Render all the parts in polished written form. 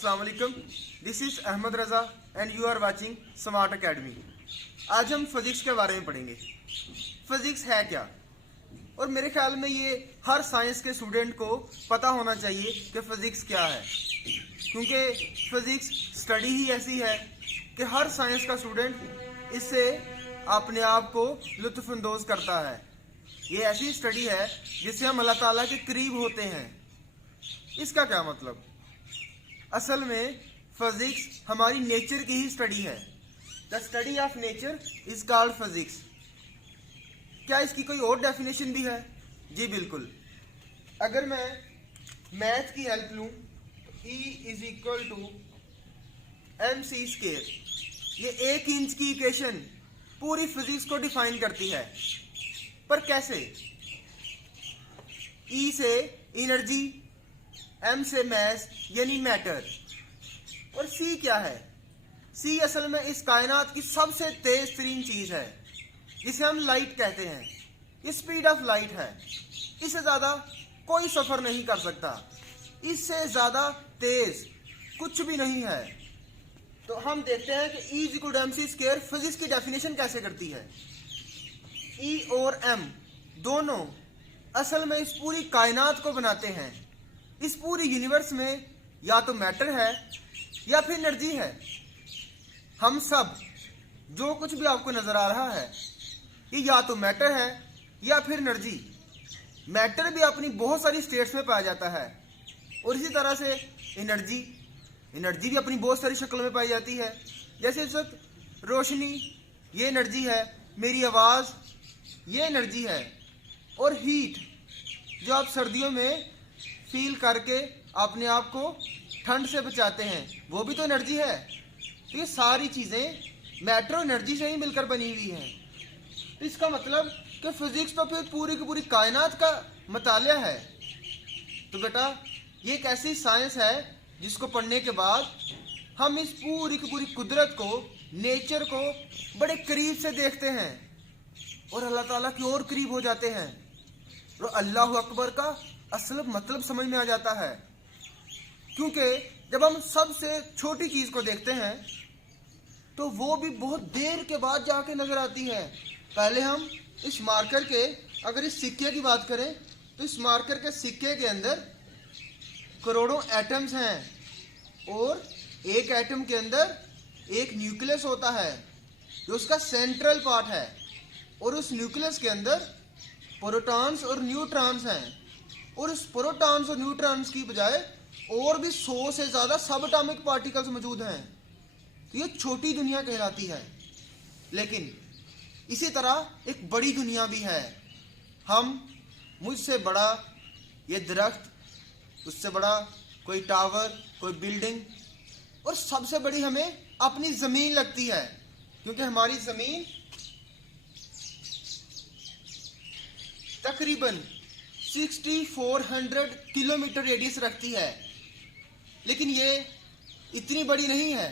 अस्सलाम वालेकुम, this is Ahmad Raza and you are watching Smart Academy. आज हम फिजिक्स के बारे में पढ़ेंगे। फिजिक्स है क्या, और मेरे ख्याल में ये हर साइंस के स्टूडेंट को पता होना चाहिए कि फिजिक्स क्या है, क्योंकि फिजिक्स स्टडी ही ऐसी है कि हर साइंस का स्टूडेंट इससे अपने आप को लुत्फानंदोज करता है। ये ऐसी स्टडी है जिससे हम अल्लाह ताला के करीब होते हैं। इसका क्या मतलब? असल में फिजिक्स हमारी नेचर की ही स्टडी है। The study of nature is called physics. क्या इसकी कोई और डेफिनेशन भी है? जी बिल्कुल। अगर मैं मैथ की हेल्प लूँ तो E is equal to MC square, ये 1 इंच की इक्वेशन पूरी फिजिक्स को डिफाइन करती है। पर कैसे? E से एनर्जी, M से मैस यानी मैटर, और C क्या है? C असल में इस कायनात की सबसे तेज तरीन चीज है, जिसे हम लाइट कहते हैं। ये स्पीड ऑफ लाइट है, इससे ज्यादा कोई सफर नहीं कर सकता, इससे ज्यादा तेज कुछ भी नहीं है। तो हम देखते हैं कि E इक्वल टू MC स्क्वायर फिजिक्स की डेफिनेशन कैसे करती है। E और M दोनों असल में इस पूरी कायनात को बनाते हैं। इस पूरी यूनिवर्स में या तो मैटर है या फिर एनर्जी है। हम सब जो कुछ भी आपको नजर आ रहा है ये या तो मैटर है या फिर एनर्जी। मैटर भी अपनी बहुत सारी स्टेट्स में पाया जाता है, और इसी तरह से एनर्जी भी अपनी बहुत सारी शक्लों में पाई जाती है। जैसे इस वक्त रोशनी ये एनर्जी है, मेरी आवाज़ ये एनर्जी है, और हीट जो आप सर्दियों में फील करके अपने आप को ठंड से बचाते हैं वो भी तो एनर्जी है। तो ये सारी चीज़ें मैटर और एनर्जी से ही मिलकर बनी हुई हैं। तो इसका मतलब कि फिजिक्स तो फिर पूरी की पूरी कायनात का मतालिया है। तो बेटा ये एक ऐसी साइंस है जिसको पढ़ने के बाद हम इस पूरी की पूरी कुदरत को, नेचर को बड़े करीब से देखते हैं और अल्लाह ताला की और करीब हो जाते हैं, और अल्लाह अकबर का असल मतलब समझ में आ जाता है। क्योंकि जब हम सबसे छोटी चीज को देखते हैं तो वो भी बहुत देर के बाद जाके नजर आती है। पहले हम इस मार्कर के, अगर इस सिक्के की बात करें तो इस मार्कर के सिक्के के अंदर करोड़ों एटम्स हैं, और एक एटम के अंदर एक न्यूक्लियस होता है जो उसका सेंट्रल पार्ट है, और उस न्यूक्लियस के अंदर प्रोटॉन्स और न्यूट्रॉन्स हैं, और उस प्रोटॉन्स और न्यूट्रॉन्स की बजाय और भी 100 से ज्यादा सब एटॉमिक पार्टिकल्स मौजूद हैं। तो ये छोटी दुनिया कहलाती है। लेकिन इसी तरह एक बड़ी दुनिया भी है। मुझसे बड़ा ये दरख्त, उससे बड़ा कोई टावर, कोई बिल्डिंग, और सबसे बड़ी हमें अपनी जमीन लगती है, क्योंकि हमारी जमीन तकरीबन 6400 किलोमीटर रेडियस रखती है। लेकिन ये इतनी बड़ी नहीं है,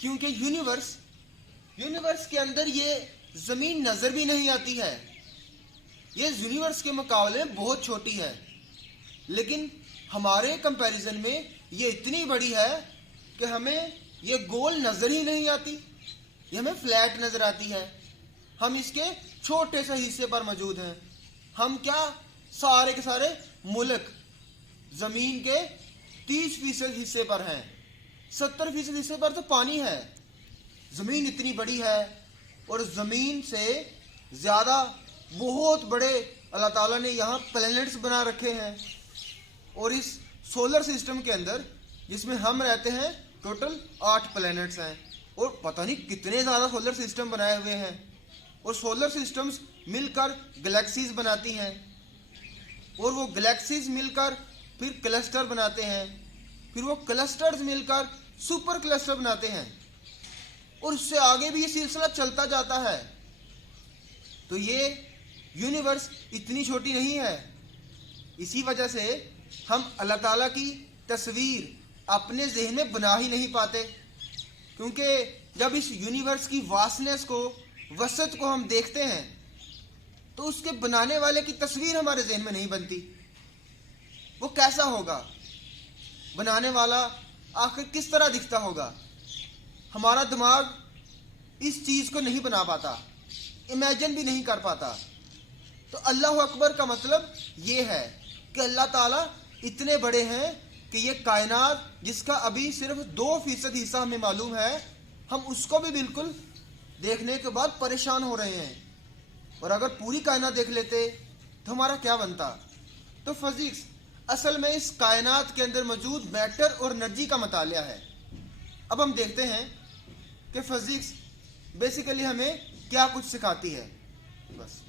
क्योंकि यूनिवर्स के अंदर ये जमीन नजर भी नहीं आती है। ये यूनिवर्स के मुकाबले में बहुत छोटी है, लेकिन हमारे कंपैरिजन में ये इतनी बड़ी है कि हमें ये गोल नजर ही नहीं आती, ये हमें फ्लैट नजर आती है। हम इसके छोटे से हिस्से पर मौजूद हैं। हम क्या सारे के सारे मुल्क जमीन के 30% हिस्से पर हैं, 70% हिस्से पर तो पानी है। जमीन इतनी बड़ी है, और जमीन से ज्यादा बहुत बड़े अल्लाह ताला ने यहाँ प्लैनेट्स बना रखे हैं। और इस सोलर सिस्टम के अंदर जिसमें हम रहते हैं टोटल 8 प्लैनेट्स हैं, और पता नहीं कितने ज्यादा सोलर सिस्टम बनाए हुए हैं। और सोलर सिस्टम्स मिलकर गैलेक्सीज बनाती हैं, और वो गैलेक्सीज मिलकर फिर क्लस्टर बनाते हैं, फिर वो क्लस्टर्स मिलकर सुपर क्लस्टर बनाते हैं, और उससे आगे भी ये सिलसिला चलता जाता है। तो ये यूनिवर्स इतनी छोटी नहीं है। इसी वजह से हम अल्लाह ताला की तस्वीर अपने जहन में बना ही नहीं पाते, क्योंकि जब इस यूनिवर्स की वास्टनेस को, वसत को हम देखते हैं तो उसके बनाने वाले की तस्वीर हमारे जहन में नहीं बनती। वो कैसा होगा? बनाने वाला आखिर किस तरह दिखता होगा। हमारा दिमाग इस चीज को नहीं बना पाता, इमेजिन भी नहीं कर पाता। तो अल्लाह अकबर का मतलब ये है कि अल्लाह ताला इतने बड़े हैं कि ये कायनात जिसका अभी सिर्फ 2% हिस्सा हमें मालूम है, हम उसको भी बिल्कुल देखने के बाद परेशान हो रहे हैं। और अगर पूरी कायनात देख लेते तो हमारा क्या बनता। तो फिजिक्स असल में इस कायनात के अंदर मौजूद मैटर और एनर्जी का मुतालिया है। अब हम देखते हैं कि फिजिक्स बेसिकली हमें क्या कुछ सिखाती है। बस